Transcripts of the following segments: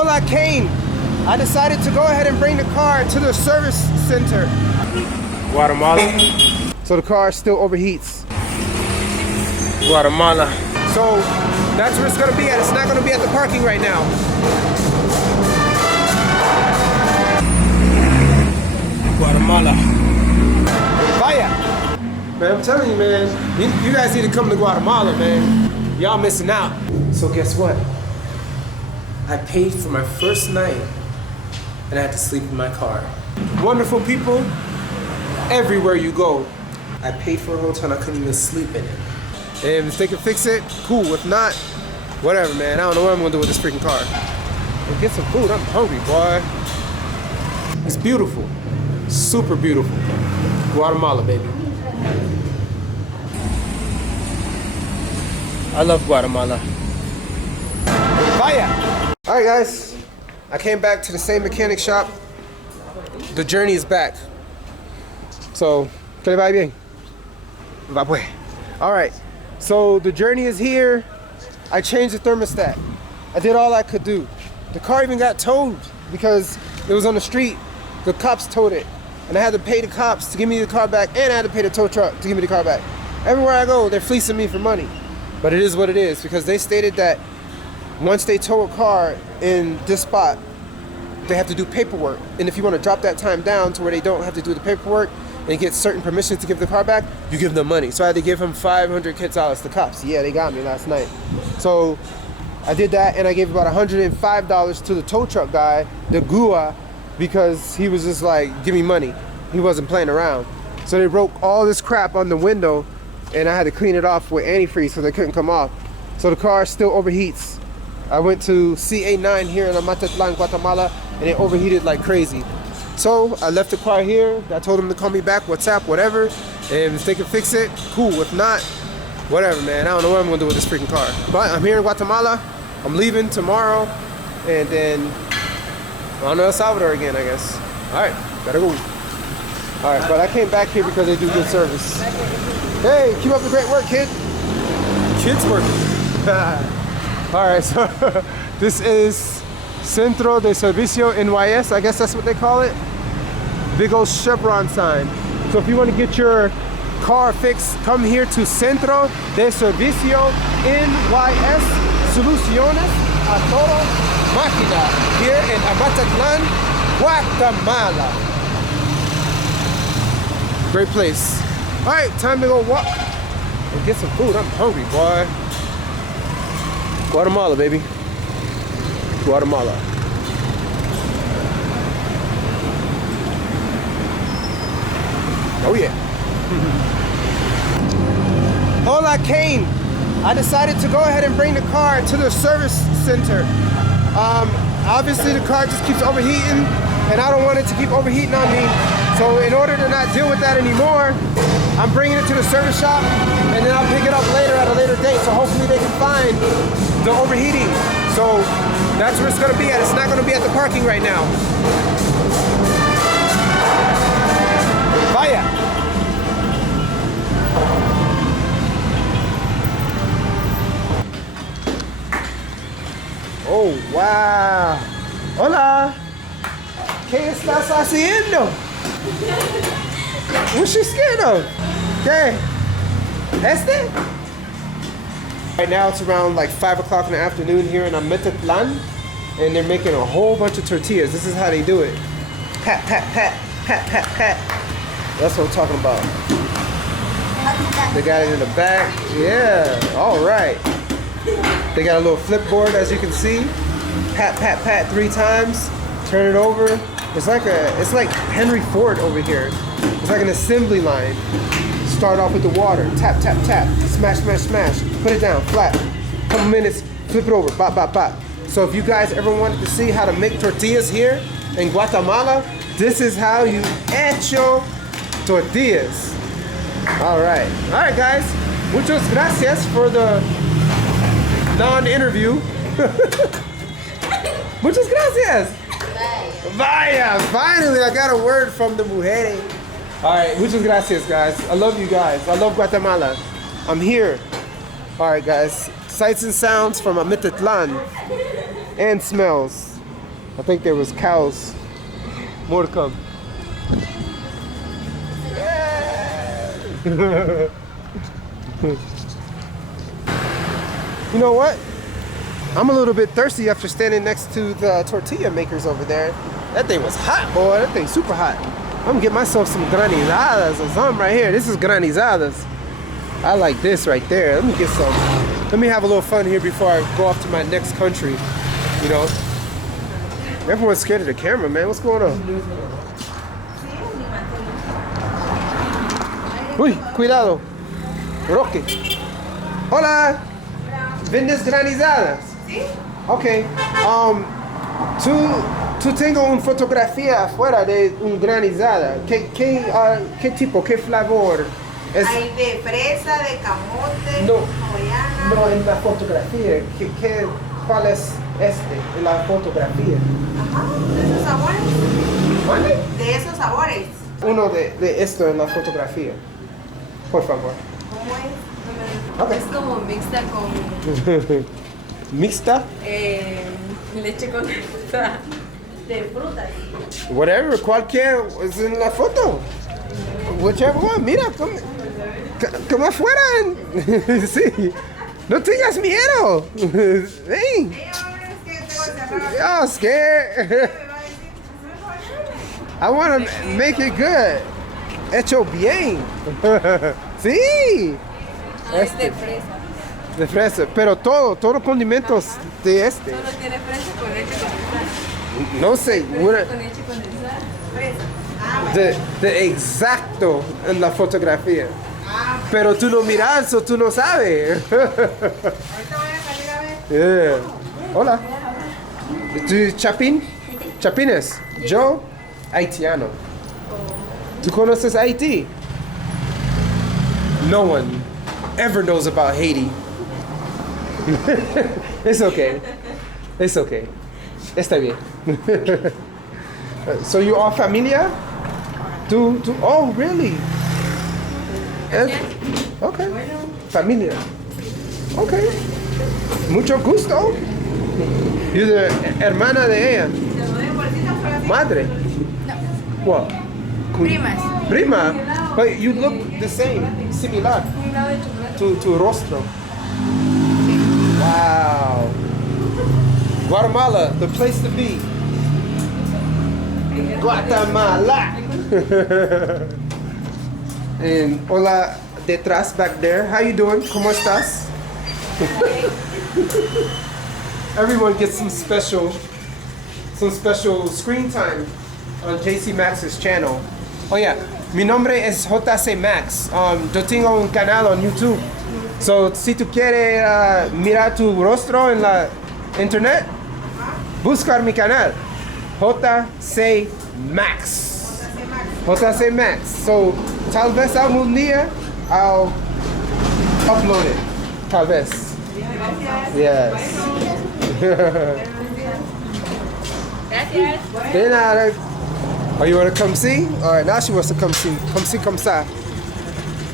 Hola, Kane. I decided to go ahead and bring the car to the service center. Guatemala. So the car still overheats. Guatemala. So that's where it's gonna be at. It's not gonna be at the parking right now. Guatemala. Vaya. Man, I'm telling you, man, you guys need to come to Guatemala, man. Y'all missing out. So guess what? I paid for my first night and I had to sleep in my car. Wonderful people, everywhere you go. I paid for a hotel and I couldn't even sleep in it. And if they can fix it, cool. If not, whatever, man. I don't know what I'm gonna do with this freaking car. And get some food, I'm hungry, boy. It's beautiful, super beautiful. Guatemala, baby. I love Guatemala. Vaya! All right, guys. I came back to the same mechanic shop. The journey is back. So, que le va bien? Va pues. All right. So the journey is here. I changed the thermostat. I did all I could do. The car even got towed because it was on the street. The cops towed it. And I had to pay the cops to give me the car back, and I had to pay the tow truck to give me the car back. Everywhere I go, they're fleecing me for money. But it is what it is, because they stated that once they tow a car in this spot, they have to do paperwork. And if you want to drop that time down to where they don't have to do the paperwork and get certain permissions to give the car back, you give them money. So I had to give him $500 quetzales, the cops. Yeah, they got me last night. So I did that, and I gave about $105 to the tow truck guy, the GUA, because he was just like, give me money. He wasn't playing around. So they broke all this crap on the window, and I had to clean it off with antifreeze so they couldn't come off. So the car still overheats. I went to CA9 here in Amatitlan, Guatemala, and it overheated like crazy. So I left the car here. I told them to call me back, WhatsApp, whatever. And if they can fix it, cool. If not, whatever, man. I don't know what I'm gonna do with this freaking car. But I'm here in Guatemala. I'm leaving tomorrow, and then on to El Salvador again, I guess. All right, gotta go. All right, but I came back here because they do good service. Hey, keep up the great work, kid. Kid's working. All right, so this is Centro de Servicio NYS, I guess that's what they call it. Big old chevron sign. So if you want to get your car fixed, come here to Centro de Servicio NYS Soluciones a Todo Máquina here in Amatitlán, Guatemala. Great place. All right, time to go walk and get some food. I'm hungry, boy. Guatemala, baby. Guatemala. Oh yeah. Hola, Kane. I decided to go ahead and bring the car to the service center. Obviously the car just keeps overheating, and I don't want it to keep overheating on me. So in order to not deal with that anymore, I'm bringing it to the service shop, and then I'll pick it up later at a later date. So hopefully they can find the overheating. So that's where it's gonna be at. It's not gonna be at the parking right now. Vaya. Oh, wow. Hola. ¿Qué estás haciendo? What's she scared of? ¿Qué? Este? Right now it's around like 5 o'clock in the afternoon here in Amatitlan, and they're making a whole bunch of tortillas. This is how they do it. Pat, pat, pat, pat, pat, pat. That's what I'm talking about. They got it in the back. Yeah, all right. They got a little flip board, as you can see. Pat, pat, pat 3 times. Turn it over. It's like Henry Ford over here. It's like an assembly line. Start off with the water. Tap, tap, tap. Smash, smash, smash. Put it down flat. Couple minutes. Flip it over. Bop, bop, bop. So if you guys ever wanted to see how to make tortillas here in Guatemala, this is how you hecho tortillas. All right. All right, guys. Muchas gracias for the non-interview. Muchas gracias. Vaya, finally I got a word from the mujeres. All right, muchas gracias, guys. I love you guys. I love Guatemala. I'm here. All right, guys. Sights and sounds from Amatitlan and smells. I think there was cows. More to come. You know what? I'm a little bit thirsty after standing next to the tortilla makers over there. That thing was hot, boy. That thing's super hot. I'm gonna get myself some granizadas or something right here. This is granizadas. I like this right there. Let me get some. Let me have a little fun here before I go off to my next country. You know? Everyone's scared of the camera, man. What's going on? Uy, cuidado. Roque. Hola. ¿Vendes granizadas? Sí. Ok. Tú tengo una fotografía afuera de un granizada. ¿Qué tipo? ¿Qué flavor? Hay de fresa, de camote, no, hawaiana. No, en la fotografía. ¿Cuál es en la fotografía? Ajá, de esos sabores. ¿Vale? De esos sabores. Uno de esto en la fotografía. Por favor. ¿Cómo es? Okay. Es como mixta con... ¿Mixta? Leche condensada de frutas. Whatever, cualquier es en la foto. Whichever one, mira, como afuera. Sí. No tengas miedo. Ven. Oh, scared. I want to make it good. Hecho bien. Sí. Es de fresa. De fresa, pero todos condimentos de este. Solo tiene fresa con leche condensada. No sé, Fresa con leche condensada. Fresa. de exacto en la fotografía. Pero tú no miras o tú no sabes. Ahorita voy a salir a ver. Yeah. Hola. ¿Tú Chapín? Chapines. Yo, haitiano. ¿Tú conoces Haití? No one ever knows about Haiti. It's okay. It's okay. Está bien. So you are familia? Oh, really? Okay. Familia. Okay. Mucho gusto. You're the hermana de ella. Madre. No. What? Primas. Prima. But you look the same, similar Un lado de chocolate. to rostro. Wow. Guatemala, the place to be. Guatemala. And hola detrás back there. How you doing? ¿Cómo estás? Everyone gets some special screen time on Cee Max's channel. Oh yeah, mi nombre es Cee Max. Yo tengo un canal on YouTube. So si tú quieres mirar tu rostro en la internet, buscar mi canal. Cee Max. Cee Max. So tal vez algún día I'll upload it. Tal vez. Yes. Gracias. De nada. Oh, you want to come see? All right, now she wants to come see. Come see, come sa.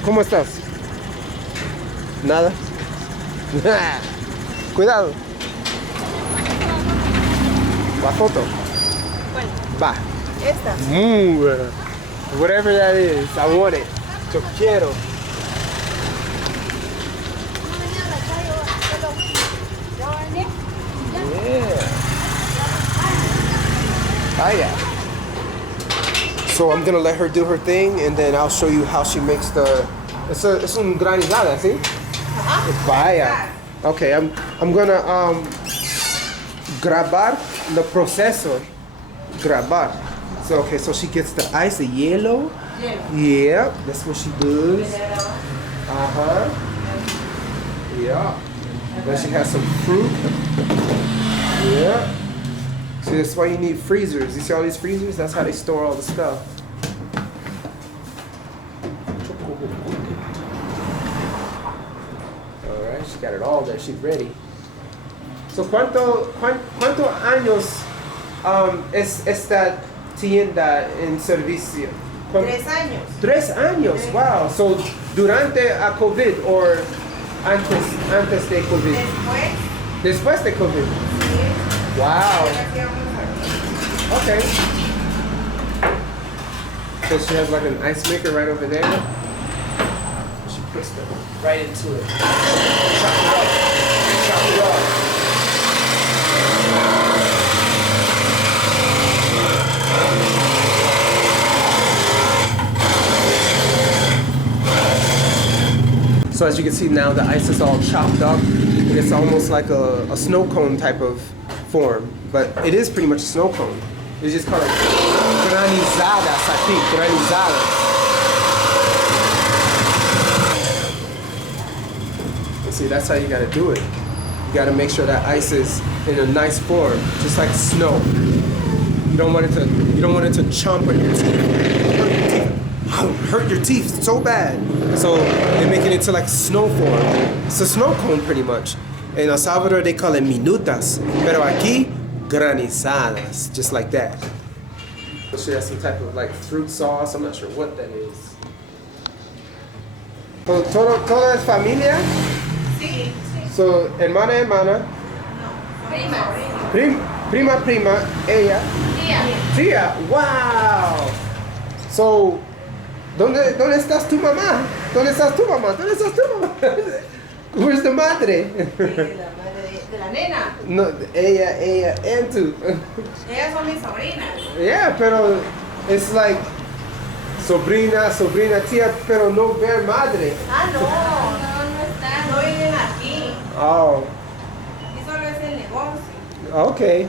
¿Cómo estás? Nada. Cuidado. La foto. ¿Cuál? Va. Esta. Whatever that is, I want it. Yo quiero. Yeah. Ah, yeah. So I'm gonna let her do her thing, and then I'll show you how she makes the. It's un granizada, ¿sí? Vaya. Okay, I'm gonna grabar the proceso. Grabar. So okay, so she gets the ice, the yellow. Yeah, that's what she does. Yeah. Then she has some fruit. Yeah. See, that's why you need freezers. You see all these freezers? That's how they store all the stuff. All right, she got it all there. She's ready. So, ¿cuánto años es esta tienda en servicio? 3 años. 3 años, wow. So, durante a COVID or antes de COVID? Después, Después de COVID. sí. Wow. Ahora sí vamos a Okay. So she has like an ice maker right over there. She puts them right into it. Chop it up. Chop it up. So as you can see now, the ice is all chopped up. It's almost like a snow cone type of form, but it is pretty much a snow cone. It's just called granizadas aquí, granizadas. See, that's how you gotta do it. You gotta make sure that ice is in a nice form, just like snow. You don't want it to chomp on your teeth. Hurt your teeth so bad. So they make it into like snow form. It's a snow cone pretty much. In El Salvador they call it minutas, pero aquí granizadas, just like that. So she has some type of like fruit sauce. I'm not sure what that is. So todo es familia. Sí. So hermana, prima, ella. Tía. Wow. So ¿Dónde estás tu mamá? ¿Dónde estás tu mamá? Where's the madre? La madre de la nena. No, ella, and tú. Ellas son mis sobrinas. Yeah, pero it's like sobrina, tía, pero no ver madre. Ah, no están. No viven aquí. Oh, Aquí solo es el negocio. okay.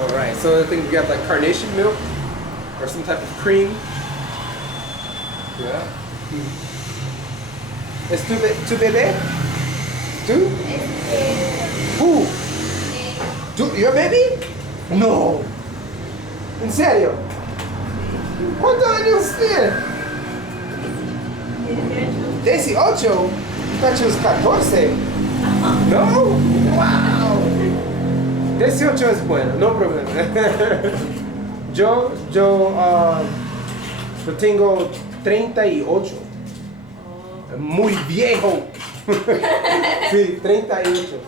All right, so I think we got like carnation milk or some type of cream. Yeah. ¿Es tu bebé? ¿Tú? Who? Your baby? No. ¿En serio? ¿Cuántos años tiene? 18. I thought she was 14. No? Wow. 18 es bueno, no problema. Yo tengo 38. Muy viejo. Sí, 38.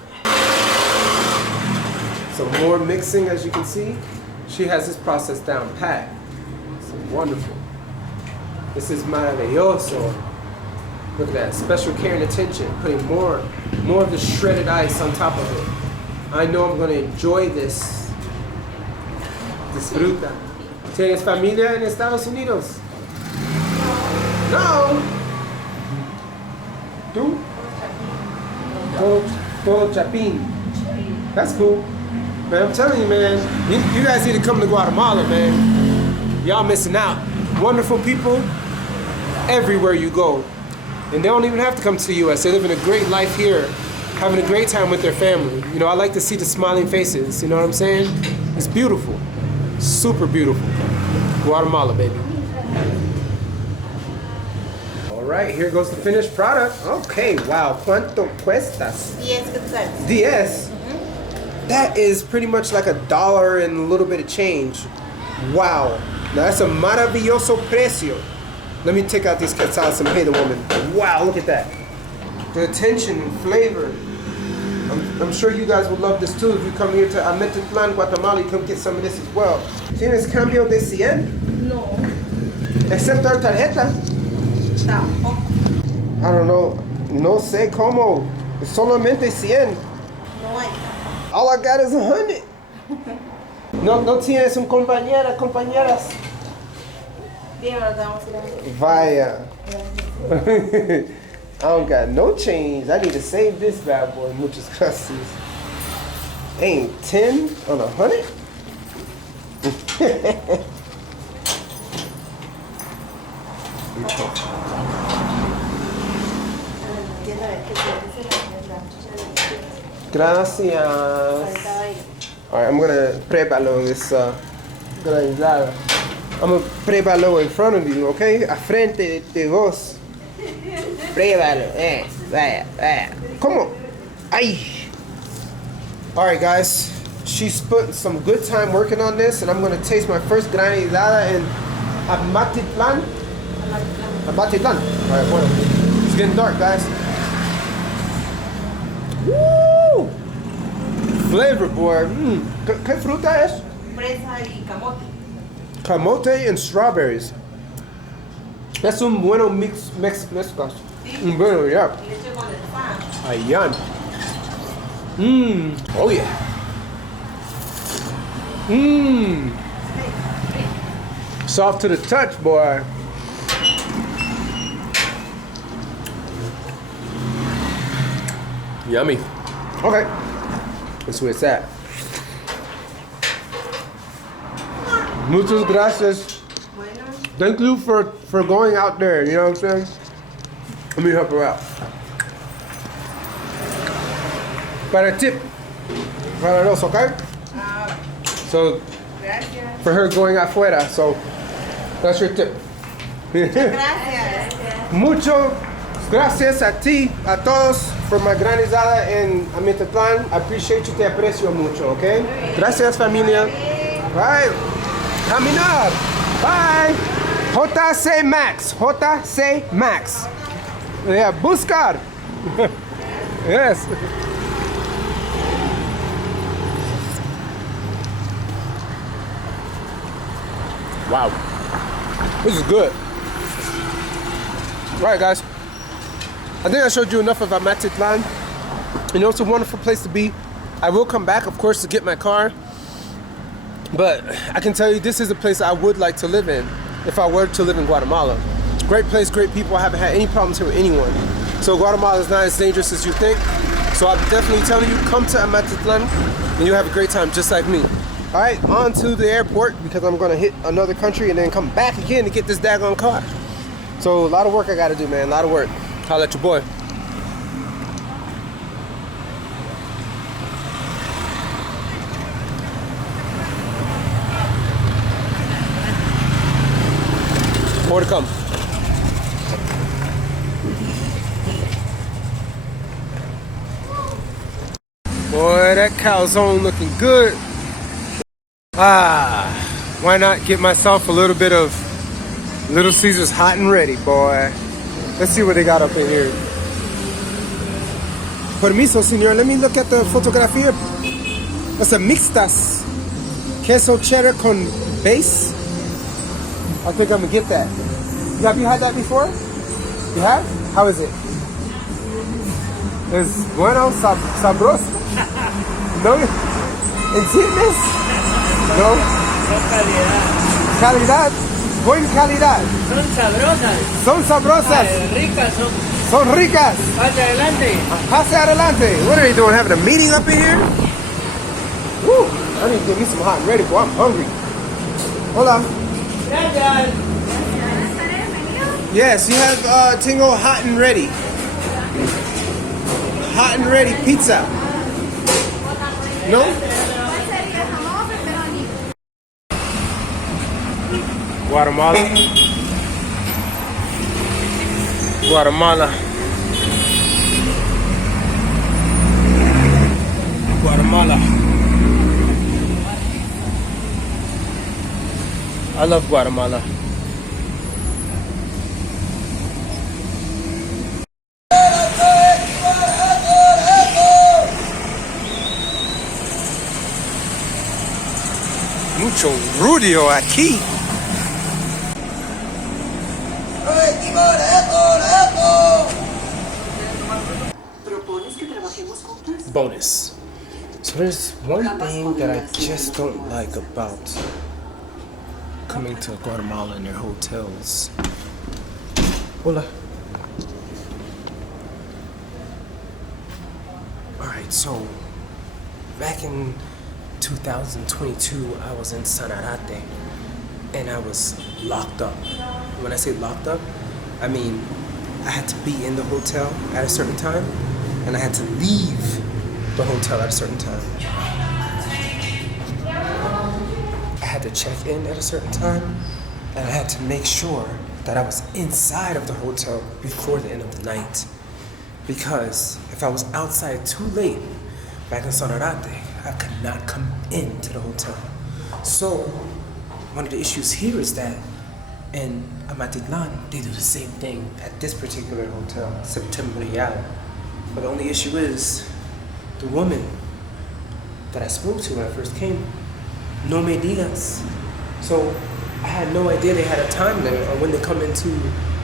So more mixing, as you can see. She has this process down pat. It's wonderful. This is maravilloso. Look at that, special care and attention. Putting more of the shredded ice on top of it. I know I'm going to enjoy this. Disfruta. ¿Tienes familia en Estados Unidos? No. ¿Tú? Todo Chapín. That's cool. Man, I'm telling you, man. You guys need to come to Guatemala, man. Y'all missing out. Wonderful people everywhere you go. And they don't even have to come to the U.S. They're living a great life here, having a great time with their family. You know, I like to see the smiling faces. You know what I'm saying? It's beautiful. Super beautiful. Guatemala, baby. All right, here goes the finished product. Okay, wow. ¿Cuánto cuestas? 10 quetzales. 10. That is pretty much like $1 and a little bit of change. Wow. Now that's a maravilloso precio. Let me take out these quetzales and pay the woman. Wow, look at that. The attention and flavor. I'm sure you guys would love this too. If you come here to Amatitlan, Guatemala, you come get some of this as well. ¿Tienes cambio de 100? No. Excepto la tarjeta. Tampoco. I don't know. No sé cómo. Solamente 100. No hay. All I got is 100. No tienes un compañeras. Bien, ahora vamos a ir a Vaya. I don't got no change. I need to save this bad boy. Muchas gracias. Ain't 10 on 100? Gracias. Alright, I'm gonna preparo this granizada. I'm gonna preparo in front of you, okay? A frente de vos. Preparo, vaya. Come on. Ay. Alright, guys. She's put some good time working on this, and I'm gonna taste my first granizada in Amatitlan. Amatitlan. Alright, bueno. It's getting dark, guys. Woo! flavor, boy. ¿Qué fruta es? Fresa y camote. Camote and strawberries. Es un bueno mezclas. Sí. Un bueno, yeah. Y leche condensada. Ayan. Oh yeah. Soft to the touch, boy. Yummy. Okay. That's where it's at. Muchas gracias. Bueno. Thank you for going out there, you know what I'm saying? Let me help her out. Para tip. Para los, okay? So, Gracias. for her going afuera, so that's your tip. Gracias. Mucho gracias a ti, a todos, por my granizada en Amatitlán. I appreciate you, te aprecio mucho, okay? Gracias, familia. Bye. Caminar. Bye. Cee Max. Cee Max. Yeah, buscar. Yes. Wow. This is good. All right, guys. I think I showed you enough of Amatitlan. You know, it's a wonderful place to be. I will come back, of course, to get my car. But I can tell you, this is a place I would like to live in if I were to live in Guatemala. Great place, great people. I haven't had any problems here with anyone. So Guatemala is not as dangerous as you think. So I'm definitely telling you, come to Amatitlan and you'll have a great time just like me. All right, on to the airport because I'm gonna hit another country and then come back again to get this daggone car. So a lot of work I gotta do, man, a lot of work. Holla at your boy. More to come. Boy, that calzone looking good. Why not get myself a little bit of Little Caesars hot and ready, boy. Let's see what they got up in here. Permiso, señor. Let me look at the fotografía. That's a mixtas. Queso cheddar con base. I think I'm gonna get that. Have you had that before? You have? How is it? Es bueno, sabroso. No? ¿Entiendes? No. Son calidad. Calidad. Buen calidad. Son sabrosas. Son sabrosas. Ricas son. Son ricas. Pase adelante. Pase adelante. What are they doing? Having a meeting up in here? Woo. I need to get me some hot and ready, boy. I'm hungry. Hola. Gracias. Yes, you have Tingo hot and ready. Hot and ready pizza. No? Guatemala. Guatemala. Guatemala. I love Guatemala. Mucho ruido aquí. Bonus. So there's one thing that I just don't like about coming to Guatemala and their hotels. Hola. Alright, so back in 2022, I was in Sanarate and I was locked up. When I say locked up, I mean I had to be in the hotel at a certain time and I had to leave the hotel at a certain time. I had to check in at a certain time and I had to make sure that I was inside of the hotel before the end of the night. Because if I was outside too late back in Sanarate, I could not come into the hotel. So one of the issues here is that in Amatitlán, they do the same thing at this particular hotel, Septima Real. But the only issue is the woman that I spoke to when I first came, no me digas. So I had no idea they had a time limit on when they come into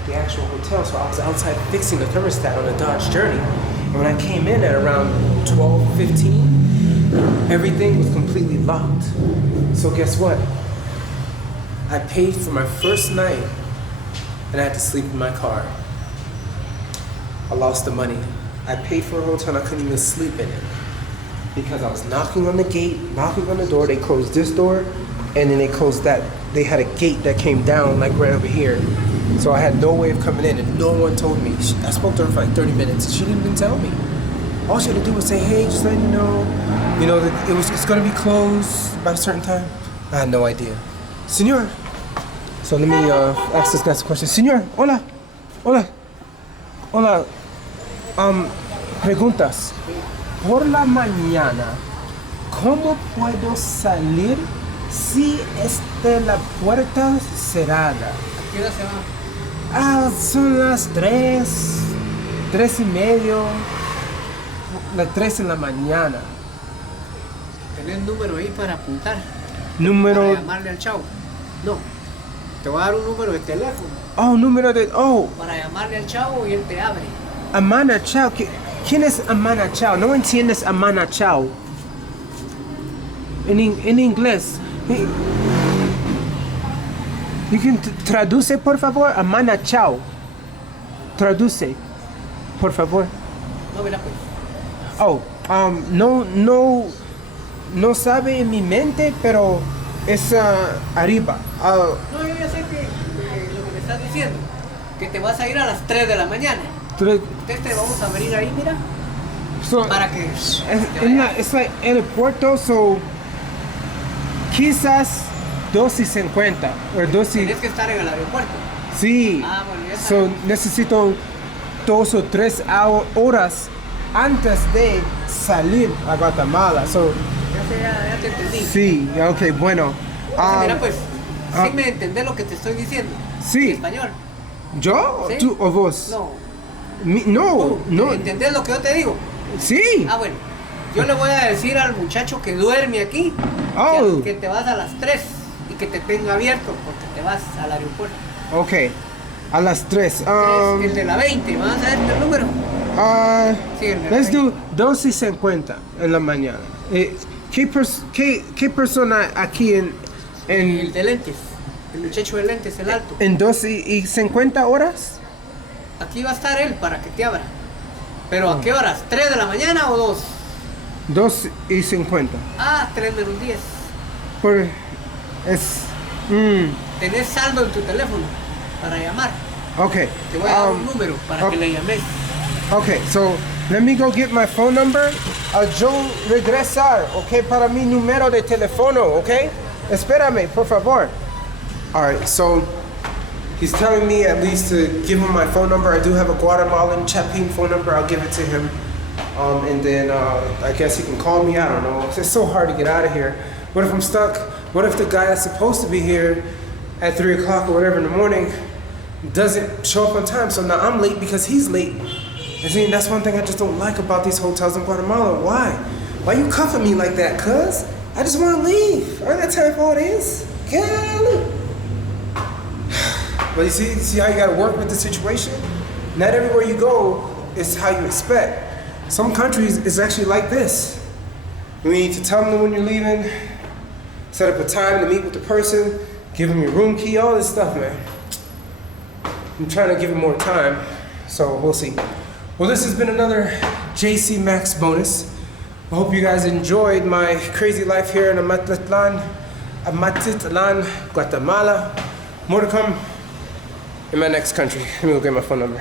the actual hotel. So I was outside fixing the thermostat on the Dodge Journey. And when I came in at around 12:15, everything was completely locked. So guess what? I paid for my first night and I had to sleep in my car. I lost the money. I paid for a hotel and I couldn't even sleep in it because I was knocking on the gate, knocking on the door. They closed this door and then they closed that. They had a gate that came down like right over here. So I had no way of coming in and no one told me. I spoke to her for like 30 minutes and she didn't even tell me. All she had to do was say, hey, just letting you know, that it's gonna be closed by a certain time. I had no idea. Senor. So let me ask this next question. Senor, hola. Preguntas. Por la mañana, ¿cómo puedo salir si está la puerta cerrada? ¿Qué hora se va? Son las 3:30, las 3 en la mañana. ¿Tenés número ahí para apuntar? Número. Para llamarle al chavo. No. Te voy a dar un número de teléfono. Para llamarle al chavo y él te abre. Amana Chao. ¿Quién es Amana Chao? No entiendes Amana Chao. En inglés. You can traduce, por favor, Amana Chao. Traduce, por favor. No, mira pues. No sabe en mi mente, pero es arriba. No, yo ya sé que lo que me estás diciendo, que te vas a ir a las 3 de la mañana. Entonces te vamos a abrir ahí, mira, para que... Es like aeropuerto, so quizás 2:50 o 2:00. Tienes que estar en el aeropuerto. Sí. Bueno, ya está. So necesito 2 o 3 horas antes de salir a Guatemala. So, Ya te entendí. sí, ok, bueno. Mira pues, ¿sí me entendés lo que te estoy diciendo? Sí. ¿En español? ¿Yo? ¿Sí? ¿Tú o vos? No. No. ¿Entendés lo que yo te digo? Sí. Bueno. Yo le voy a decir al muchacho que duerme aquí que te vas a las 3 y que te tenga abierto porque te vas al aeropuerto. Ok. A las 3. El de la 20, ¿vas a ver el número? Sí, el de la Let's 20. do 2:50 en la mañana. ¿Qué persona aquí El de lentes, el muchacho de lentes, el alto. en 2:50 horas? Aquí va a estar él para que te abra. ¿Pero a qué horas? ¿3 de la mañana o 2? 2:50. 3 menos 10. Tenés saldo en tu teléfono para llamar. Okay. Te voy a dar un número para que le llames. Okay, so let me go get my phone number. Yo regresar, okay, para mi número de teléfono, okay? Espérame, por favor. All right, so he's telling me at least to give him my phone number. I do have a Guatemalan Chapin phone number. I'll give it to him. And then I guess he can call me. I don't know. It's so hard to get out of here. What if I'm stuck? What if the guy that's supposed to be here at 3 o'clock or whatever in the morning doesn't show up on time? So now I'm late because he's late. And see, that's one thing I just don't like about these hotels in Guatemala. Why? Why you cuffing me like that, cuz? I just want to leave. I ain't got time for all this. Golly. But you see how you gotta work with the situation? Not everywhere you go is how you expect. Some countries is actually like this. You need to tell them when you're leaving, set up a time to meet with the person, give them your room key, all this stuff, man. I'm trying to give him more time, so we'll see. Well, this has been another Cee Max bonus. I hope you guys enjoyed my crazy life here in Amatitlan, Guatemala. More to come in my next country. Let me go get my phone number.